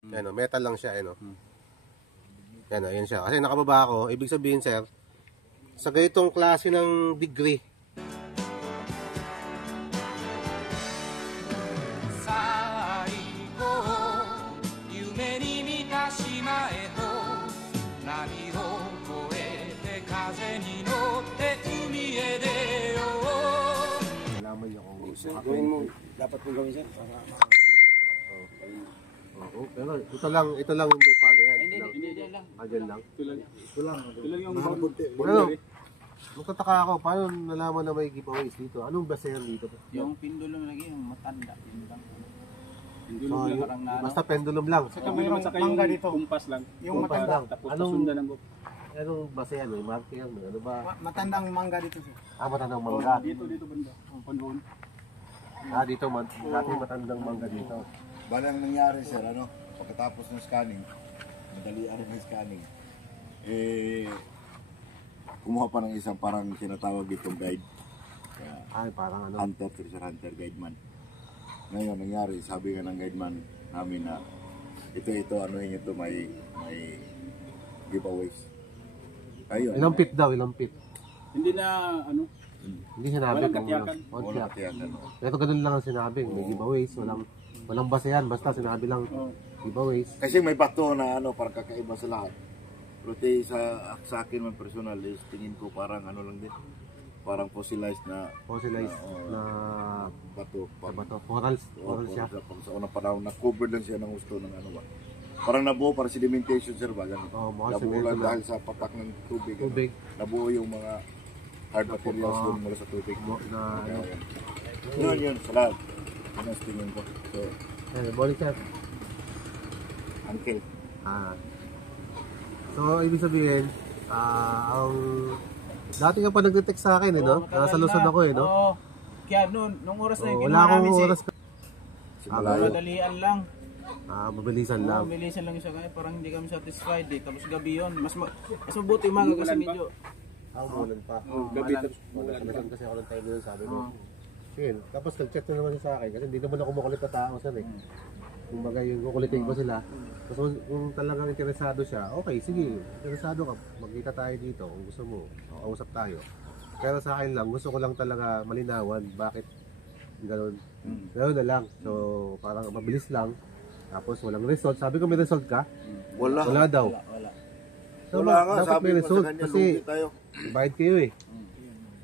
Yan o, metal lang siya, ano. Yan o, yan siya. Kasi nakababa ako, ibig sabihin, sir, sa ganitong klase ng degree, gawin mo, dapat mong gawin sir. Pero ito lang yung lupa na yan. Hindi lang. Dyan lang. Ito lang yung bunti. Ano? Magtataka ako, paano nalaman na may giveaways dito? Anong basehan dito? Yung pendulum lagi, yung matanda. Basta pendulum lang. Saka mayroong mangga dito. Kumpas lang. Yung matanda. Tapos pasundan ng book. Anong basehan? May marker? Ano ba? Matandang mangga dito sir. Matandang mangga. Dito banda. Pandoon. Dito, dati matandang mangga dito. Bali ang nangyari sir, ano, pagkatapos ng scanning, madali araw ng scanning, kumuha pa ng isang parang tinatawag itong guide. Parang ano? Hunter, treasure hunter, guide man. Ngayon, nangyari, sabi nga ng guide man namin na ito, ano yun ito, may giveaways. Ayun. Ilang pit daw, ilang pit? Hindi na, ano, hindi sinabi walang kung katiyakan. Walang katiyakan. Pero ganun lang ang sinabi, may giveaways, walang basehan, basta sinabi lang giveaways. Kasi may bato na ano, parang kakaiba sa lahat. Pero sa akin man personal is tingin ko parang ano lang din. Parang fossilized na bato. Corals siya. Sa unang panahon, na-cover lang siya ng gusto ng ano ba. Parang nabuo, parang sedimentation sir ba? Nabuo lang dahil sa patak ng tubig. Nabuo yung mga hard materials doon mula sa tubig. Yun, sa lahat. Yun ang tingin ko. So, balik sir. Uncle. So, ibig sabihin, dati ka pa nag-text sa akin, no? Nasa Luzon ako, no? Oo. Kaya nung oras na yung wala kinuha akong namin si... oras. Madalian lang. Mabilisan lang. Mabilisan lang siya kaya parang hindi kami satisfied eh. Tapos gabi yun. Mas mabuti umaga kasi medyo... Umulan pa. Gabi tapos Nagkaroon kasi ako ng time doon, sabi mo. Sige, tapos nag-chat na naman sa akin kasi hindi naman ako makulit na tao sir eh. Kumbaga yung kukulitin ko sila. Tapos kung talagang interesado siya, okay, sige, interesado ka, magkita tayo dito kung gusto mo, kausap tayo. Pero sa akin lang, gusto ko lang talaga malinawan bakit gano'n. Gano'n na lang. So parang mabilis lang. Tapos walang result. Sabi ko may result ka? Wala daw. So, Wala nga, dapat sabi may ko result sa kanya, kasi lugi tayo. bayad kayo eh.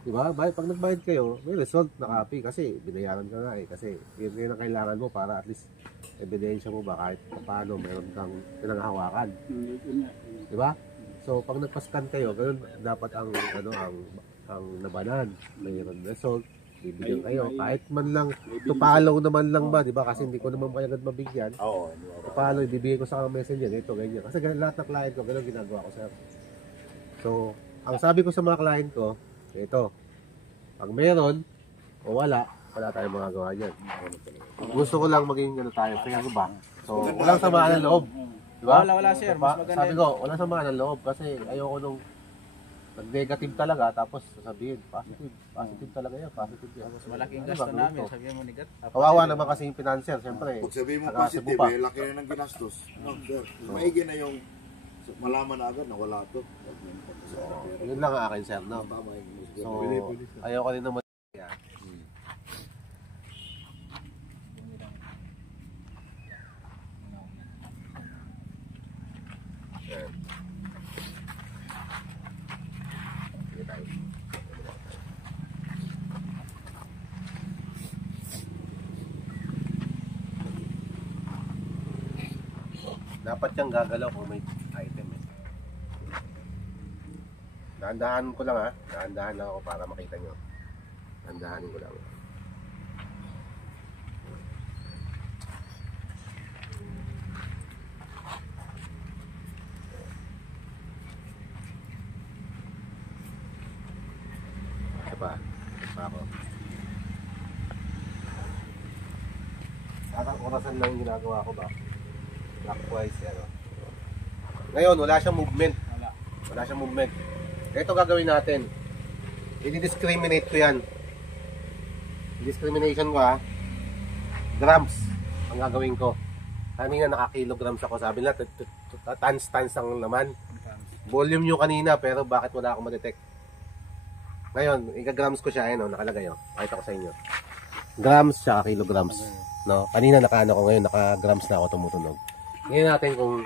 Diba? Pag nagbayad kayo, may result na copy kasi binayaran ka nga eh. Kasi yun yung kailangan mo para at least ebidensya mo ba kahit paano meron kang pinanghahawakan. Diba? So pag nagpa-scan kayo, ganun dapat ang nabanan. Mayroon result, bibigyan kayo. Kahit man lang, to follow naman lang ba, diba? Kasi hindi ko naman kaya agad mabigyan. Oo. To follow, ibibigay ko sa messenger, ito, ganyan. Kasi lahat ng client ko, ganun ginagawa ko sir. So, ang sabi ko sa mga client ko, ito, pag meron o wala tayong magagawa dyan. Gusto ko lang maging gano'n tayo, kaya ba? So, walang samaan ng loob. Diba? Wala sir, mas maganda. Sabi ko, walang samaan ng loob kasi ayoko nung nag-negative talaga tapos sasabihin, positive talaga yan, positive yan. Mas malaking gasto namin, sabihin mo nigat. Kawawa naman kasi yung financier, siyempre. Pag sabihin mo positive, laki na ng ginastos. Sir, maigi na yung malaman na agad na wala to. Yun lang ang akin sir, no? So, ayoko rin naman. Dapat siyang gagalaw kung may item eh. Dahan-dahan ko lang ha. Dahan-dahan lang ako para makita nyo. Dahan-dahanin ko lang. Isa pa ako. Tatang orasan lang yung ginagawa ko ba? Clockwise, ano. Ngayon, wala siyang movement. Wala siyang movement. Ito gagawin natin. I-discriminate ko yan. Discrimination ko ha. Grams ang gagawin ko. kanina naka-kilograms ako. Sabi nila, tons ang naman. Volume yung kanina, pero bakit wala akong ma-detect? Ngayon, i-grams ko siya, ayun, nakalagay, pakita ko sa inyo. Grams siya, kilograms. No? Kanina naka-ano ko, ngayon naka-grams na ako tumutunog. Ngayon natin kung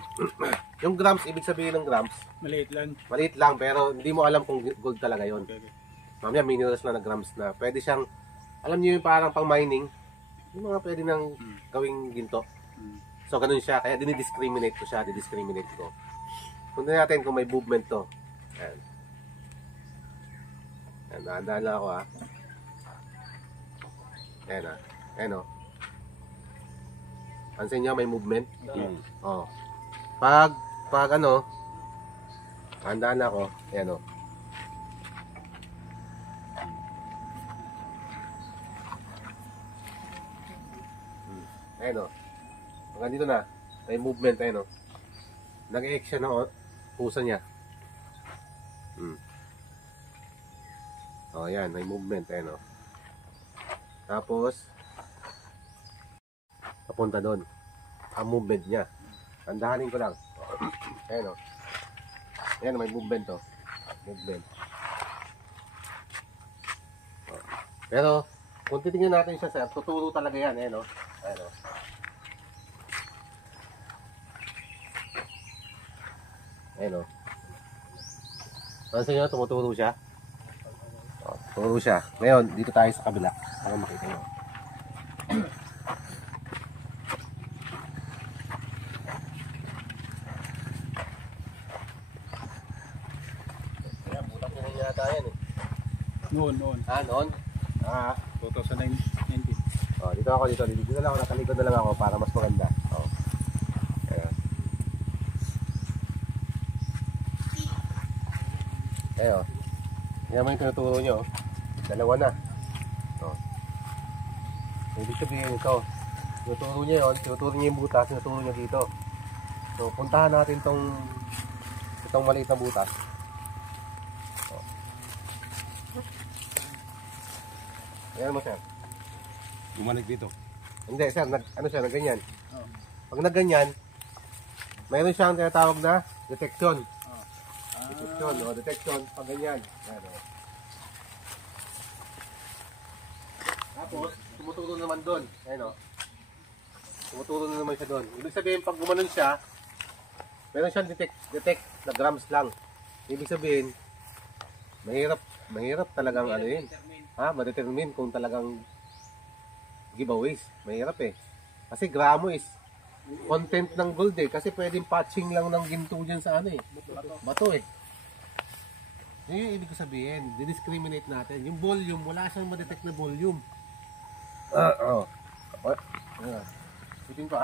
yung grams, ibig sabihin ng grams, Maliit lang. maliit lang, pero hindi mo alam kung gold talaga yon. Okay. Mamaya minerals na grams na. Pwede siyang, alam niyo yung parang pang mining, yung mga pwede nang gawing ginto. So ganun siya, kaya dinidiscriminate ko siya, didiscriminate ko. Punta natin kung may movement to. Ayan. Ayan, dahan-dahan lang ako Ayan Ayan Pansin niyo may movement? Oh. Pag ano, dahan-dahan lang ako. Ayan Ayan hanggang dito na, may movement, nag-e-action na pusa niya. Yan, may movement, Tapos, papunta doon. Ang movement niya. Tandahanin ko lang. Ayan, may movement to. Movement. Pero, kung titingnan natin siya, sir, tuturo talaga yan, Ayan. Pansin nyo, tumuturo siya. Turo siya. Ngayon, dito tayo sa kabila. Para makita nyo. Kaya, butak nyo rin yata yan Noon. Noon? 2019. Dito ako, dito na lang ako, nakalikod na lang ako para mas maganda. Ayan. Yan mo yung tinuturo nyo. Dalawa na. Ibig sabihin ito. Tinuturo nyo yun. Tinuturo nyo yung butas. Tinuturo nyo dito. So, puntahan natin itong maliit na butas. Ayan mo, sir. Bumalik dito. Hindi, sir. Ano siya? Nagganyan. Pag nagganyan, mayroon siyang tinatawag na detection. Detection, pag ganyan. Tapos, tumuturo naman doon. Tumuturo na naman siya doon. Ibig sabihin, pag gumanon siya, meron siyang detect na grams lang. Ibig sabihin, mahirap talagang ma-determine kung talagang giveaways. Mahirap Kasi gramo is content ng gold kasi pwedeng patching lang ng ginto dyan sa bato Yun yung ibig ko sabihin, didiscriminate natin. Yung volume, wala siyang ma-detect na volume. Ipin ko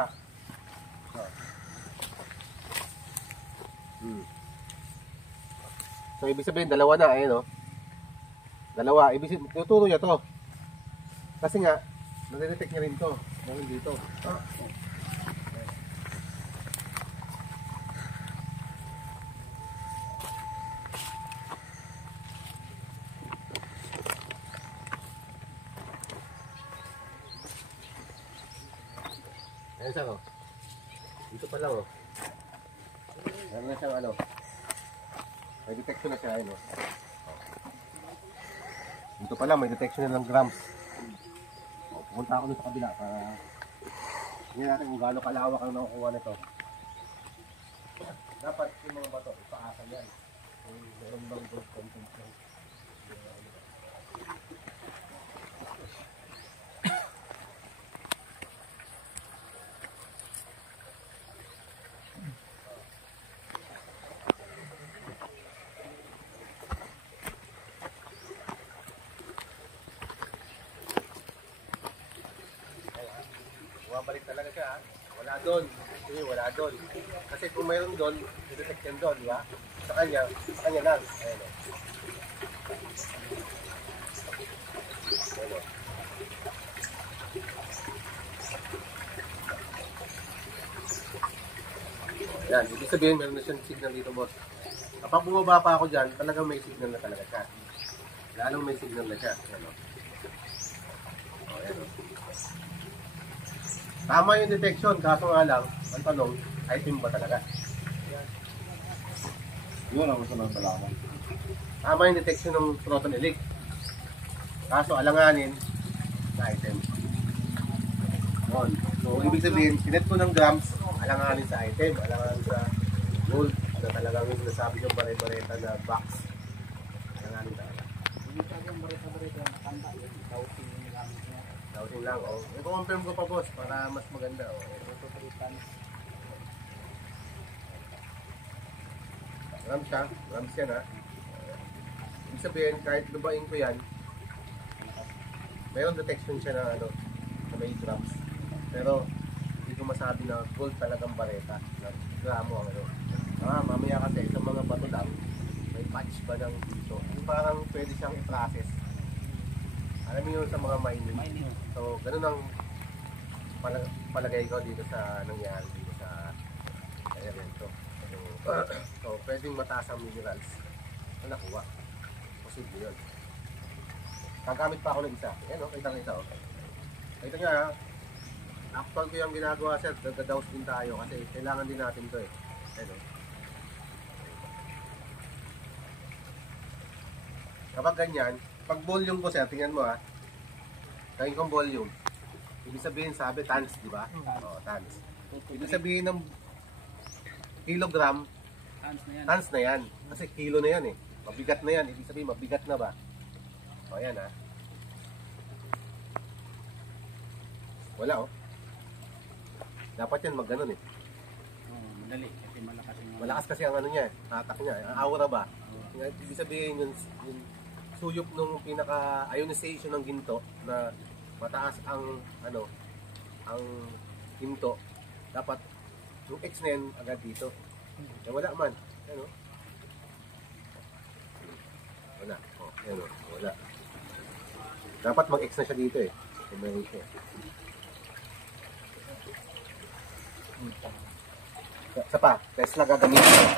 So ibig sabihin, dalawa na, Dalawa, ibig sabihin, tuturo niya to. Kasi nga, na-detect niya rin to. Dahil dito. Ayan siya, Dito pa lang, Meron na siyang, may detection na siya, Dito pa lang, may detection na ng grams. Pupunta ako sa kabila para tingnan natin kung gaano kalawak ang nakukuha nito. Dapat yung mga bato, ipaasa yan. Kung meron bang gold content yan. Bumabalik talaga siya, Wala doon. Sige, wala doon. Kasi kung mayroon doon, i-detect yan doon, di ba? Sa kanya lang. Ayan Yan, ibig sabihin, meron na siyang signal dito, boss. Kapag bumaba pa ako dyan, talagang may signal na talaga siya. Lalong may signal na siya. Ayan. Tama yung detection, kaso nga lang, Ang tanong, item ba talaga? Yun ang gusto ng salamat. Tama yung detection ng proton leak. Kaso alanganin na item. Yun. So, ibig sabihin, sinet ko ng grams, alanganin sa item, alanganin sa gold, na talagang yung sinasabi yung bare-bareta na box. Alanganin talaga. Hindi ka yung barita-barita na kanta yun. Doubting yung gamit niya. Doubting lang, oh. I-confirm ko pa, boss, para mas maganda, oh. Grams yan, ha. Ibig sabihin, kahit lubain ko yan, mayroong detection siya na, ano, na may grams. Pero, hindi ko masabi na gold talagang bareta, na gramo ang ano. Mamaya kasi sa mga bato lang, may patch ba ng dito. Yung parang pwede siyang i-process. Alam mo yun sa mga mining. So, ganun ang palagay ko dito sa nangyari dito sa evento. So, pwedeng mataas ang minerals na nakuha. Posible yun. Gagamit pa ako ng isa. Ayan o, kita-kita o. Kita nyo ha. Actual ko yung ginagawa sir. Gagadaos din tayo kasi kailangan din natin to eh. Ayan o. Kapag ganyan, pag volume ko sir, tingnan mo ha. Gawin kong volume. Ibig sabihin sabi tons, di ba? O, tons. Ibig sabihin ng kilogram, tons na yan. Kasi kilo na yan eh. Mabigat na yan. Ibig sabihin, mabigat na ba? O, ayan ha. Wala oh. Dapat yan mag-ganon eh. Madali. Kasi malakas yung... Malakas kasi ang ano niya eh. Hatak niya eh. Ang aura ba? Ibig sabihin yung suyop nung pinaka-ionization ng ginto na mataas ang ano, ang ginto. Dapat yung X na yan agad dito. Eh, wala man. Ano? Wala. Oh, ano? Wala. Dapat mag-X na siya dito eh. Kung meron siya. Sa pa, Tesla gagamitin.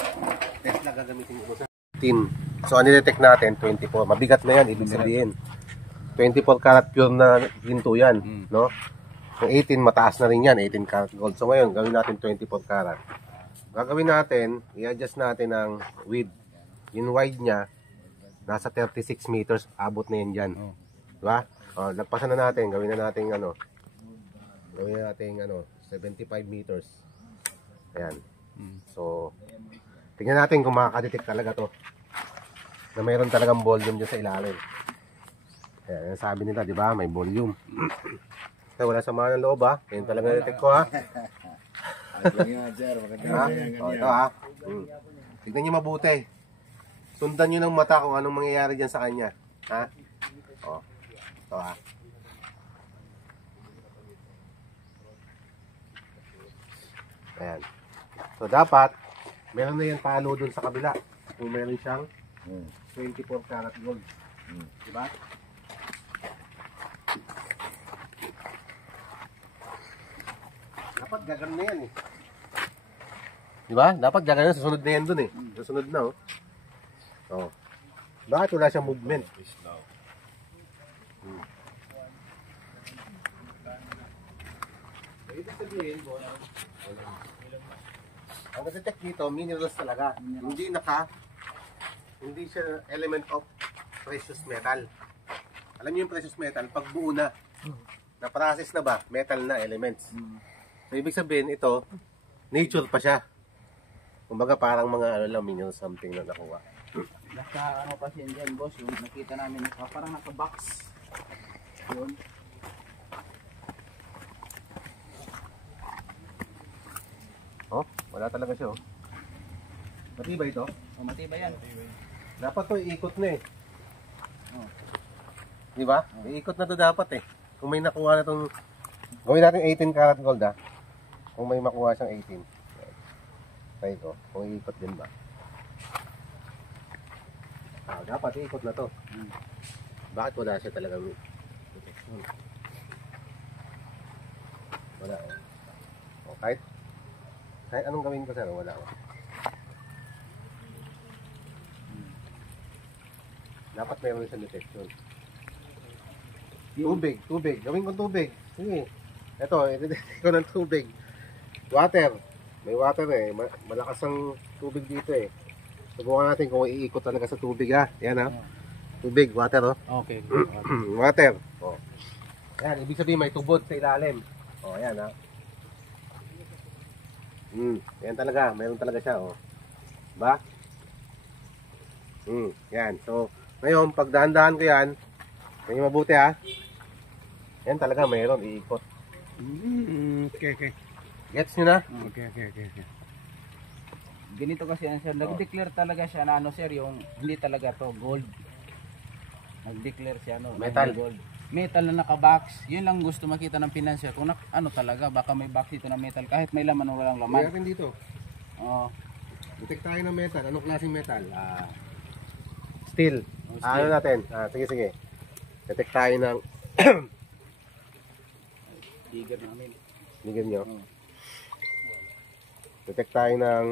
Tesla gagamitin mo sa 10. So, ani-detect natin 24. Mabigat na yan, ibig sabihin. 24 karat pure na ginto yan, no? Yung 18 mataas na rin yan, 18 karat gold. So ngayon, gawin natin 24 karat. Gagawin natin, i-adjust natin ang width. Yung wide niya, nasa 36 meters, abot na yan dyan. Diba? O, lagpasan na natin, gawin na natin ano. Gawin na natin ano, 75 meters. Ayan. So, tingnan natin kung makakadetect talaga to. Na mayroon talagang volume dyan sa ilalim. Ayan, sabi nila, di ba? May volume. Kaya wala sama ng loob ha. Yan talaga detect ko ha. O, ito ha. Tignan nyo mabuti. Sundan nyo ng mata kung anong mangyayari dyan sa kanya. Ha? O. Ito ha. Ayan. So dapat, meron na yan palo dun sa kabila. Kung meron siyang 24 karat gold. Diba? Dapat gagano na yan eh. Diba? Dapat gagano na. Susunod na yan dun eh. Susunod na oh. Oh. Bakit wala siyang movement? Ibig sabihin, ang detect dito, minerals talaga. Hindi siya element of precious metal. Alam niyo yung precious metal, pag buo na, na-process na ba, metal na elements. So, ibig sabihin, ito, nature pa siya. Kumbaga, parang mga ano lang, mineral something na nakuha. Naka ano kasi yan dyan, boss, yung nakita namin, parang naka-box. Yun. Oh, wala talaga siya oh. Matibay ito? Oh, matibay yan. Dapat to iikot na eh. Oh. Di ba? Iikot na to dapat eh. Kung may nakuha na tong gawin natin 18 karat gold ah. Kung may makuha siyang 18. Try ko. Kung iikot din ba? Dapat iikot na to. Bakit wala siya talagang protection? Wala oh. Oh, kahit anong gawin ko sir, wala oh. Dapat meron siyang detection. Tubig. Gawin ko tubig. Sige. Ito, i-detect ko ng tubig. Water. May water eh. Malakas ang tubig dito eh. Subukan natin kung iikot talaga sa tubig ha. Yan ha. Tubig, water oh. Okay. Water. Oh. Yan, ibig sabihin may tubod sa ilalim. Oh, yan ha. Yan talaga. Meron talaga siya oh. Ba? Yan. So, ngayon, pag dahan-dahan ko yan, tingin mabuti ha. Yan talaga mayroon, iikot. Okay. Gets nyo na? Okay. Ganito kasi yan sir, nag-declare talaga siya na ano sir, yung hindi talaga to gold. Nag-declare siya no, Metal. Gold. Metal na naka-box. Yun lang gusto makita ng financier kung ano talaga, baka may box ito na metal kahit may laman o walang Tingnan laman. natin dito. Oo. Detect tayo ng metal. Anong klaseng metal? Steel. Steel. Ano natin? Sige. Detect tayo ng Tiger namin. bigyan nyo. Detect tayo ng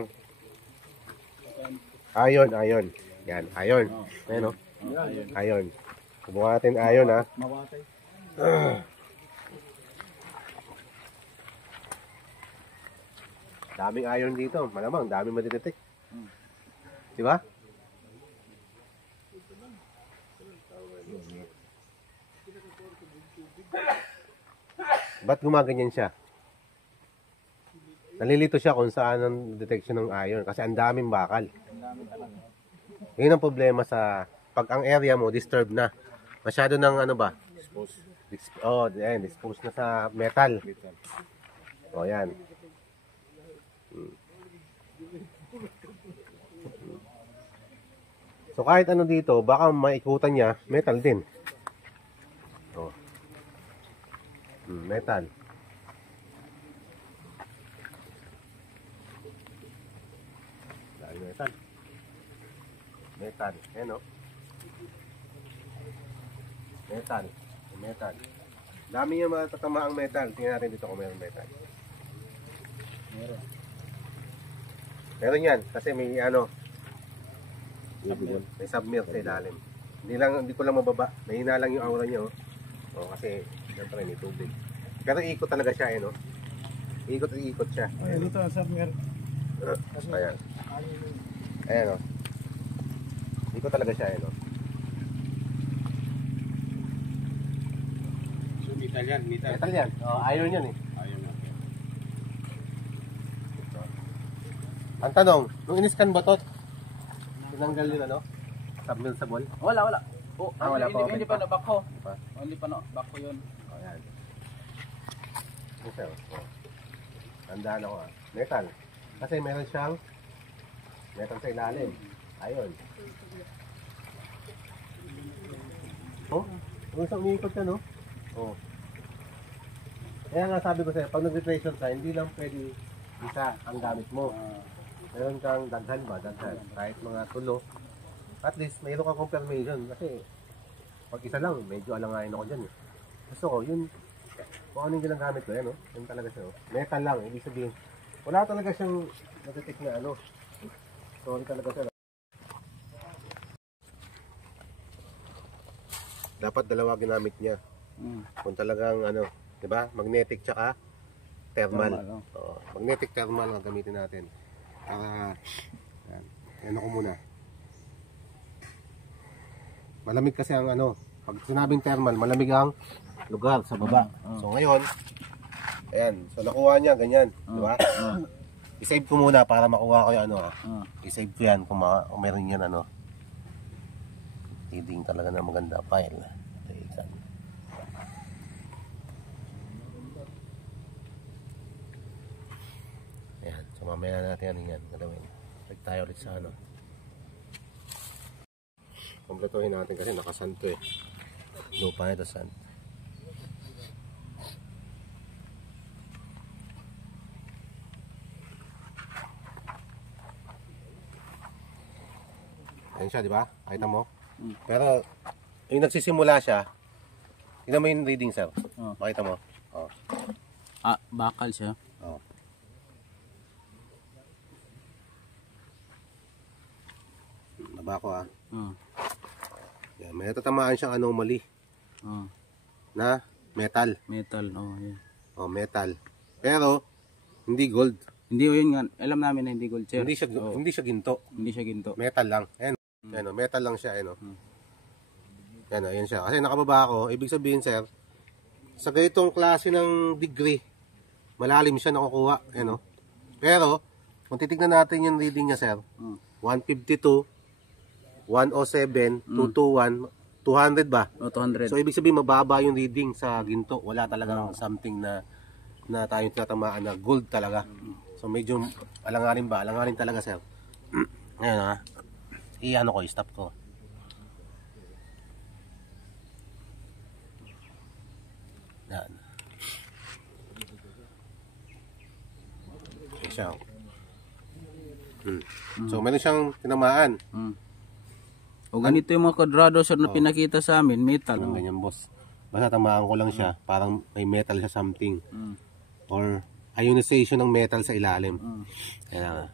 iron. Yan, iron. Ayan o. Iron. Subukan natin iron ha. Mawatay. Daming iron dito. Malamang, daming madidetect. Diba? Ba't gumaganyan siya? Nalilito siya kung saan ang detection ng iron kasi ang daming bakal. Yun ang problema sa pag ang area mo disturbed na. Masyado ng ano ba? Exposed na sa metal. Oh, yan. So kahit ano dito, baka maikutan niya, metal din. Oh. Metal. Metal. Metal. Ayan o. Metal. Dami yung matatamaang metal. Tingnan natin dito kung mayroon metal. Meron yan. Kasi may ano. May submerge sa ilalim. Hindi ko lang mababa. Mahina lang yung aura niya. Oh, kasi siyempre may tubig. Pero ikot talaga siya no. Ikot siya. Ayan, ito ang submer. Ayan. Ayan o. Ikot talaga siya no. So, metal yan. Metal yan. Oh, iron yan eh. Ayun na. Ang tanong, nung in-scan ba to? Tinanggal yun ano? Submersible? Wala. Oh, wala pa, hindi open pa pa. na bako. Pa? Hindi pa na bako yun. Oh, yan. Ito. Oh. Tandaan ako ah. Metal. Kasi meron siyang metal sa ilalim. Ayun. Oh, yung isang umiikot ka, no? Oh. Kaya nga sabi ko sa'yo, pag nag-retracement ka, hindi lang pwede isa ang gamit mo. Meron kang daghan ba? Daghan. Kahit mga tulo. At least, mayroon kang confirmation. Kasi, pag isa lang, medyo alangayin ako dyan. Gusto ko, yun, kung ano yung ginagamit ko, yan, no? Yun talaga siya, no? Metal lang, ibig sabihin. Wala talaga siyang natitik na ano. Sorry talaga siya. Dapat dalawa ginamit niya. Kung talagang ano, 'di ba? Magnetic tsaka thermal. Oo, magnetic thermal ang gamitin natin. Para yan. Ano ko muna. Malamig kasi ang ano, pag sinabing thermal, malamig ang lugar sa baba. So ngayon, ayan, so nakuha niya ganyan, 'di ba? I-save ko muna para makuha ko 'yung ano, I-save ko 'yan kung meron 'yan ano. Reading talaga na maganda file. Ayan, so mamaya natin ano yan gagawin. Click tayo ulit sa ano. Kompletuhin natin kasi nakasanto eh. Lupa nito sand. Ayan siya, di ba? Nakita mo? Pero, yung nagsisimula siya, tingnan mo yung reading, sir. Makita mo? Oh. Bakal siya. Oh. Naba ko Yan, may natatamaan siyang anomaly. Na metal. Metal, yan. Oh, metal. Pero, Hindi gold. Hindi yun nga. Alam namin na hindi gold, sir. Hindi siya ginto. Hindi siya ginto. Metal lang. Ayan. Ayan, metal lang siya. Ayan, ayan siya. Kasi nakababa ako. Ibig sabihin, sir, sa ganitong klase ng degree, malalim siya nakukuha. Ayan, Pero, kung titignan natin yung reading niya, sir, 152, 107, 221, 200 ba? O, 200. So, ibig sabihin, mababa yung reading sa ginto. Wala talagang something na tayong tinatamaan na gold talaga. So, medyo alanganin ba? Alanganin talaga, sir. Ayan, i-ano ko, i-stop ko. Yan. Okay siya. So, meron siyang tinamaan. O ganito yung mga kwadrado, sir, na pinakita sa amin, metal. Parang ganyan, boss. Basta tamaan ko lang siya. Parang may metal siya something. Or ionization ng metal sa ilalim. Kaya nga.